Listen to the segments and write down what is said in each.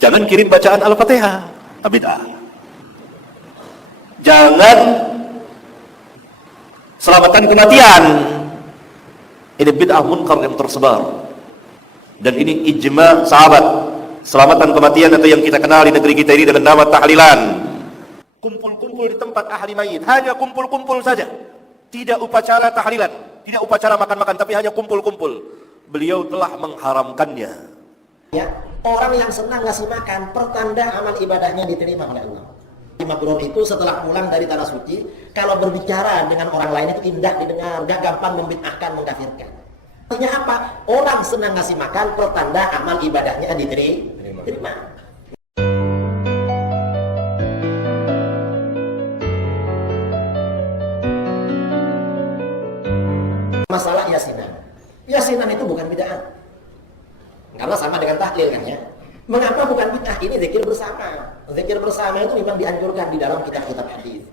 Jangan kirim bacaan Al-Fatihah, bid'ah. Jangan selamatan kematian, ini bid'ah munkar yang tersebar. Dan ini ijma sahabat. Selamatan kematian atau yang kita kenal di negeri kita ini dengan nama tahlilan. Kumpul-kumpul di tempat ahli mayit, hanya kumpul-kumpul saja. Tidak upacara tahlilan, tidak upacara makan-makan, tapi hanya kumpul-kumpul. Beliau telah mengharamkannya. Ya, orang yang senang ngasih makan, pertanda amal ibadahnya diterima oleh Allah. Mabrur itu setelah pulang dari tanah suci, kalau berbicara dengan orang lain itu indah didengar, gak gampang membid'ahkan, mengkafirkan. Artinya apa? Orang senang ngasih makan, pertanda amal ibadahnya diterima. Masalah yasinan. Yasinan itu bukan bid'ah. Karena sama dengan tahlil kan ya. Mengapa bukan bid'ah? Ini zikir bersama. Zikir bersama itu memang dianjurkan di dalam kitab-kitab hadis.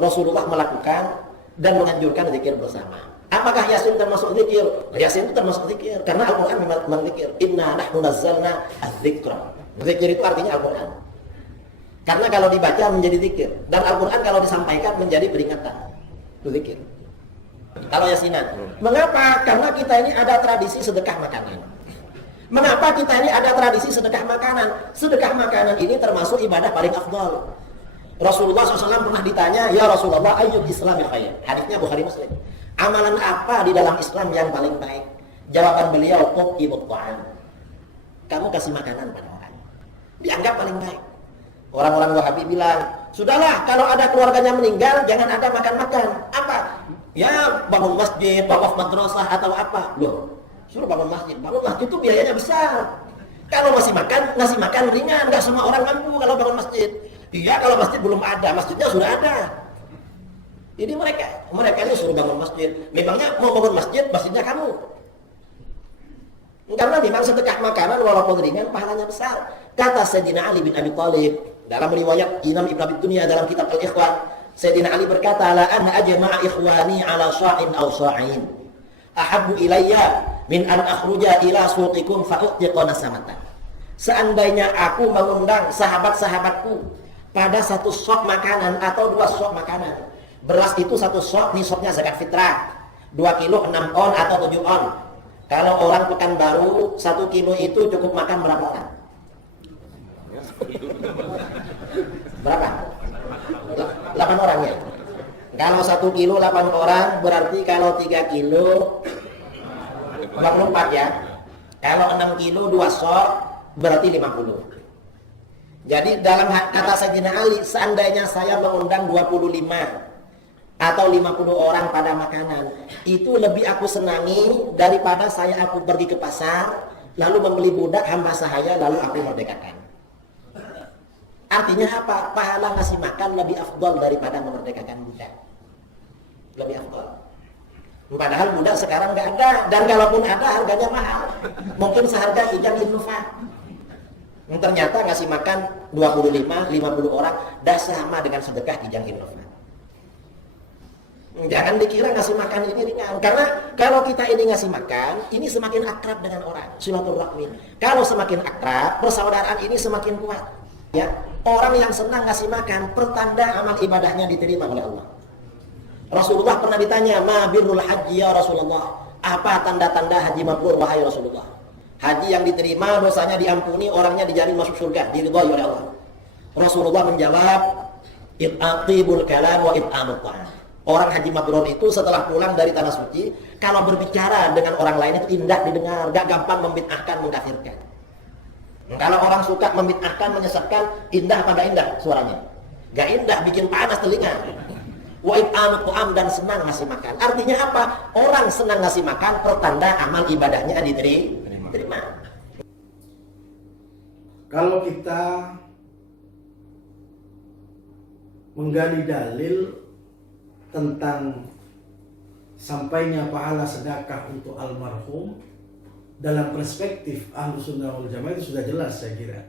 Rasulullah melakukan dan menganjurkan zikir bersama. Apakah Yasin termasuk zikir? Yasin itu termasuk zikir karena Al-Qur'an memang zikir. Inna nahnu nazzalna adz-dzikra. Zikir itu artinya Al-Qur'an. Karena kalau dibaca menjadi zikir dan Al-Qur'an kalau disampaikan menjadi peringatan. Itu zikir. Kalau yasinan. Mengapa? Karena kita ini ada tradisi sedekah makanan. Mengapa kita ini ada tradisi sedekah makanan? Sedekah makanan ini termasuk ibadah paling afdal. Rasulullah SAW pernah ditanya, ya Rasulullah, ayyul islami khair? Hadisnya Bukhari Muslim. Amalan apa di dalam Islam yang paling baik? Jawaban beliau, tu'imut ta'am. Kamu kasih makanan pada orang. Dianggap paling baik. Orang-orang Wahabi bilang, sudahlah kalau ada keluarganya meninggal, jangan ada makan-makan. Apa? Ya bangun masjid, wakaf madrasah atau apa? Loh, suruh bangun masjid. Bangun masjid itu biayanya besar. Kalau masih makan, ngasih makan ringan. Nggak semua orang mampu kalau bangun masjid. Iya, kalau masjid belum ada, masjidnya sudah ada. Jadi mereka ini suruh bangun masjid. Memangnya mau bangun masjid, masjidnya kamu. Karena memang sedekah makanan walaupun ringan, pahalanya besar. Kata Sayyidina Ali bin Abi Thalib dalam riwayat Imam Ibn Abi Dunya dalam kitab Al-Ikhwan, Sayyidina Ali berkata, la an ajma'a ikhwani ala sha'in aw sha'in ahabbu ilayya min an akhruja ila suqikum fa'u'tiqana samatan. Seandainya aku mengundang sahabat-sahabatku pada satu sok makanan atau dua sok makanan. Beras itu satu sok, nisabnya zakat fitrah. 2 kilo 6 on atau 7 on. Kalau orang Pekanbaru 1 kilo itu cukup makan berapa orang? Berapa? 8 orang ya. Kalau 1 kilo 8 orang berarti kalau 3 kilo 24 ya. Kalau 6 kilo 2 sok berarti 50. Jadi dalam kata Sayyidina Ali, seandainya saya mengundang 25 atau 50 orang pada makanan, itu lebih aku senangi daripada aku pergi ke pasar lalu membeli budak hamba sahaya lalu aku merdekakan. Artinya apa? Pahala ngasih makan lebih afdal daripada memerdekakan budak. Lebih afdal. Padahal budak sekarang nggak ada, dan kalaupun ada harganya mahal. Mungkin seharga ikan Innova. Ternyata ngasih makan 25, 50 orang dah sama dengan sedekah kijang Innova. Jangan dikira ngasih makan ini ringan. Karena kalau kita ini ngasih makan, ini semakin akrab dengan orang, silaturahmi. Kalau semakin akrab, persaudaraan ini semakin kuat. Ya, orang yang senang ngasih makan, pertanda amal ibadahnya diterima oleh Allah. Rasulullah pernah ditanya, ma birrul haji ya Rasulullah? Apa tanda-tanda haji mabrur wahai Rasulullah? Haji yang diterima, dosanya diampuni, orangnya dijamin masuk surga, diridhai oleh Allah. Rasulullah menjawab, it'aqibul kalam wa it'amut ta'am. Orang haji mabrur itu setelah pulang dari tanah suci, kalau berbicara dengan orang lain itu indah didengar, gak gampang membid'ahkan, mengkafirkan. Kalau orang suka membid'ahkan, menyesatkan, indah apa gak indah suaranya? Gak indah, bikin panas telinga. Wa it'amut ta'am, dan senang ngasih makan. Artinya apa? Orang senang ngasih makan, pertanda amal ibadahnya diterima. Kalau kita menggali dalil tentang sampainya pahala sedekah untuk almarhum dalam perspektif Ahlus Sunnah wal Jamaah itu sudah jelas, saya kira.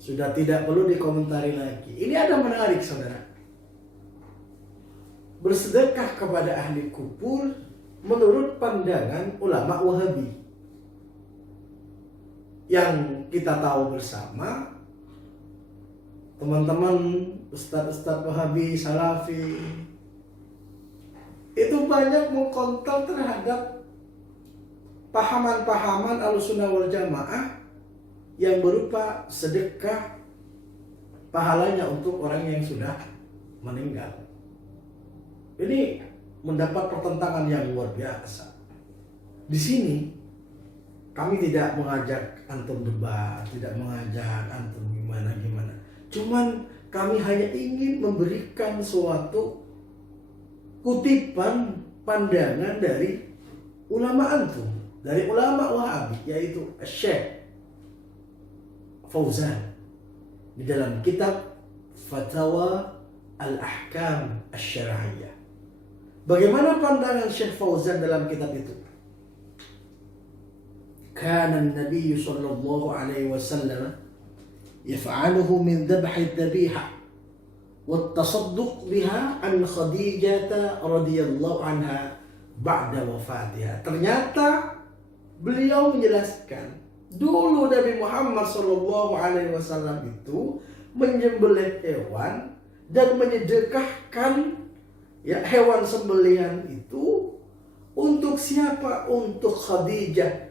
Sudah tidak perlu dikomentari lagi. Ini ada menarik, saudara. Bersedekah kepada ahli kubur menurut pandangan ulama Wahabi, yang kita tahu bersama, teman-teman ustadz-ustadz Wahabi, Salafi itu banyak mengkontrol terhadap pahaman-pahaman Ahlussunnah wal Jamaah yang berupa sedekah pahalanya untuk orang yang sudah meninggal. Ini mendapat pertentangan yang luar biasa. Di sini kami tidak mengajak antum debat, tidak mengajak antum gimana. Cuman kami hanya ingin memberikan suatu kutipan pandangan dari ulama antum, dari ulama Wahabi, yaitu Syekh Fauzan di dalam kitab Fatawa Al-Ahkam Asy-Syar'iyyah. Bagaimana pandangan Syekh Fauzan dalam kitab itu? Kana Nabi sallallahu alaihi wasallam yaf'aluhu min dhabhi ad-dhabiha wa at-tasadduq biha an Khadijah radhiyallahu anha ba'da wafatiha. Ternyata beliau menjelaskan dulu Nabi Muhammad sallallahu alaihi wasallam itu menyembelih hewan dan menyedekahkan hewan sembelihan itu untuk siapa? Untuk Khadijah,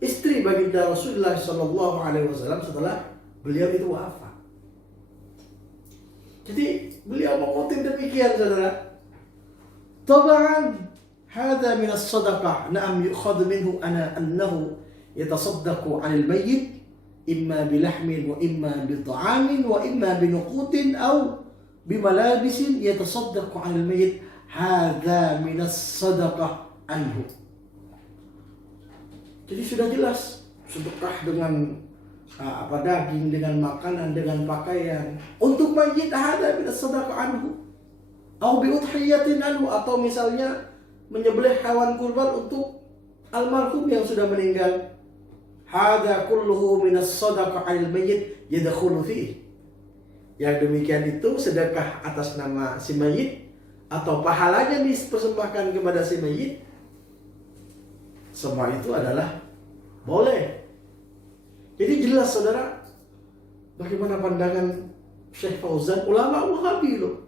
istri baginda Rasulullah sallallahu alaihi wasallam setelah beliau itu wafat. Jadi beliau mengutip demikian, saudara. Tab'an hadha min as-sadaqah, na'am yu'khadhu minhu annahu yatasaddaqu 'anil mayyit imma bilahmin wa imma bit'amin wa imma binuqutin aw bimalabisin yatasaddaqu 'anil mayyit, hadha min as-sadaqah anhu. Jadi sudah jelas sedekah dengan daging, dengan makanan, dengan pakaian untuk mayit, hadza min as-sadaqah anhu. Au bi udhiyatin anhu, atau misalnya menyembelih hewan kurban untuk almarhum yang sudah meninggal. Hadza kulluhu min as-sadaqah 'anil mayyit yadkhulu fihi. Yang demikian itu sedekah atas nama si mayit atau pahalanya dipersembahkan kepada si mayit, semua itu adalah boleh. Jadi jelas, saudara, bagaimana pandangan Syekh Fauzan, ulama Wahabi loh,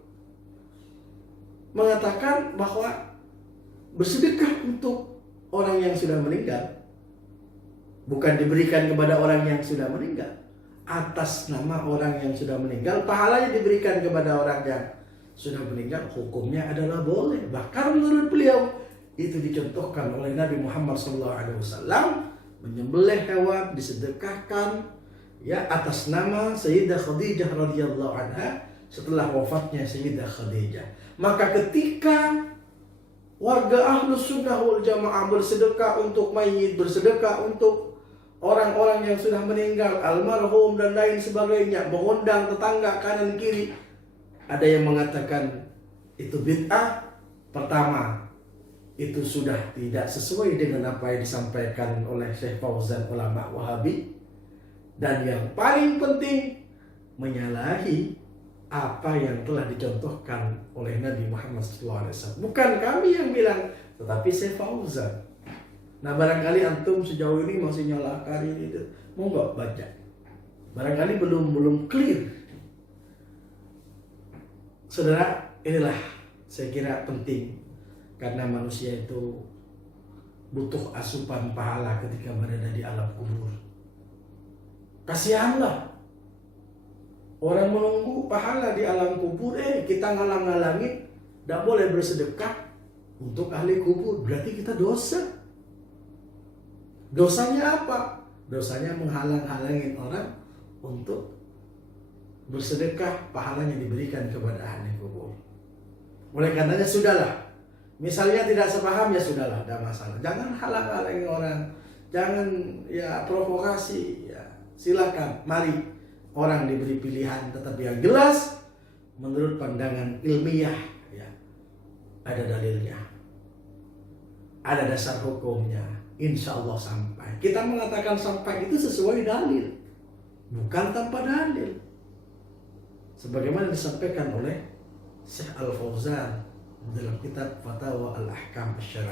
mengatakan bahwa bersedekah untuk orang yang sudah meninggal bukan diberikan kepada orang yang sudah meninggal, atas nama orang yang sudah meninggal, pahalanya diberikan kepada orang yang sudah meninggal, hukumnya adalah boleh. Bahkan menurut beliau itu dicontohkan oleh Nabi Muhammad SAW, menyembelih hewan disedekahkan atas nama Sayyidah Khadijah radhiyallahu anha setelah wafatnya Sayyidah Khadijah. Maka ketika warga Ahlus Sunnah wal Jamaah bersedekah untuk mayit, bersedekah untuk orang-orang yang sudah meninggal, almarhum dan lain sebagainya, mengundang tetangga kanan kiri, ada yang mengatakan itu bid'ah. Pertama, itu sudah tidak sesuai dengan apa yang disampaikan oleh Syekh Fauzan, ulama Wahabi. Dan yang paling penting, menyalahi apa yang telah dicontohkan oleh Nabi Muhammad SAW. Bukan kami yang bilang, tetapi Syekh Fauzan. Nah, barangkali antum sejauh ini masih nyalakan ini, mau nggak baca? Barangkali belum clear. Saudara, inilah saya kira penting. Karena manusia itu butuh asupan pahala ketika berada di alam kubur. Kasihanlah orang menunggu pahala di alam kubur. Kita ngalang-ngalangin, tidak boleh bersedekah untuk ahli kubur. Berarti kita dosa. Dosanya apa? Dosanya menghalang-halangin orang untuk bersedekah, pahalanya diberikan kepada ahli kubur. Oleh karenanya sudahlah. Misalnya tidak sepaham, ya sudahlah, tidak masalah. Jangan halang-halangi orang, jangan provokasi. Silakan, mari orang diberi pilihan, tetapi yang jelas menurut pandangan ilmiah, ada dalilnya, ada dasar hukumnya. Insya Allah sampai. Kita mengatakan sampai itu sesuai dalil, bukan tanpa dalil. Sebagaimana disampaikan oleh Syekh Al-Fauzan dalam kitab Fatawa Al-Ahkam Asy-Syar'iyyah.